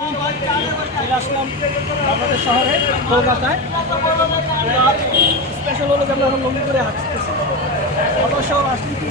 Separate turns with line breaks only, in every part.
আসলাম আমাদের শহরে কলকাতায় স্পেশাল হলো যে আমরা এখন লঙ্গি করে হাঁটতেছি অবশ্য আসছি কি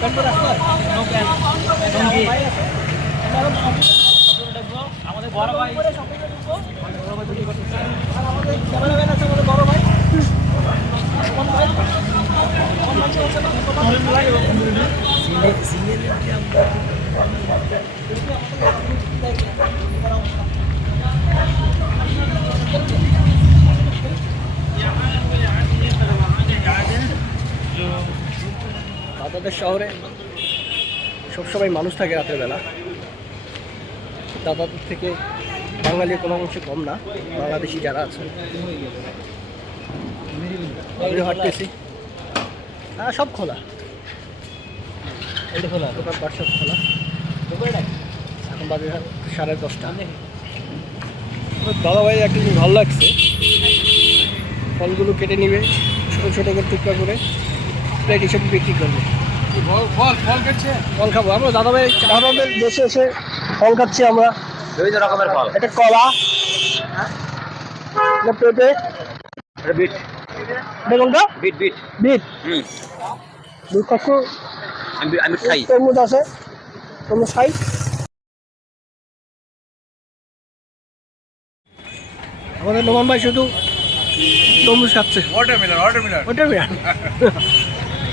পেট্রোল রাস্তায়
লুঙ্গি।
ভাই আমরা
আমাদের বড় ভাই।
আমাদের ক্যামেরাম্যান আছে আমাদের বড় ভাই কোন ভাই? কোন ভাই চলছে না? দাদাদের শহরে সবসময় মানুষ থাকে রাতের বেলা। দাদাদের থেকে বাঙালি কোনো অংশে কম না বাংলাদেশি যারা আছে। হাঁটতেছি। হ্যাঁ সব খোলা।
এটা খোলা।
দোকানপাট সব খোলা। এখন বাজে সাড়ে দশটা। দাদা ভাই একটা জিনিস ভালো লাগছে ফলগুলো কেটে নিবে ছোটো ছোটো করে টুকরা করে। প্লেট হিসেবে বিক্রি করবে।
ফল ফল ফল কাটছে
ফল খাব। আমরা দাদা ভাই দাদাদের দেশে এসে ফল খাচ্ছি আমরা।
বিভিন্ন রকমের ফল।
এটা কলা। এটা পেঁপে।
এটা বিট।
বেগুনটা?
Beet beet.
বিট?
হুম।
দুই কক্ষ
আমি আমি খাই।
তরমুজ আছে? তরমুজ খাই? আমাদের নোমান ভাই শুধু তরমুজ খাচ্ছে।
ওয়াটারমেলন ওয়াটারমেলন
ওটা বিয়া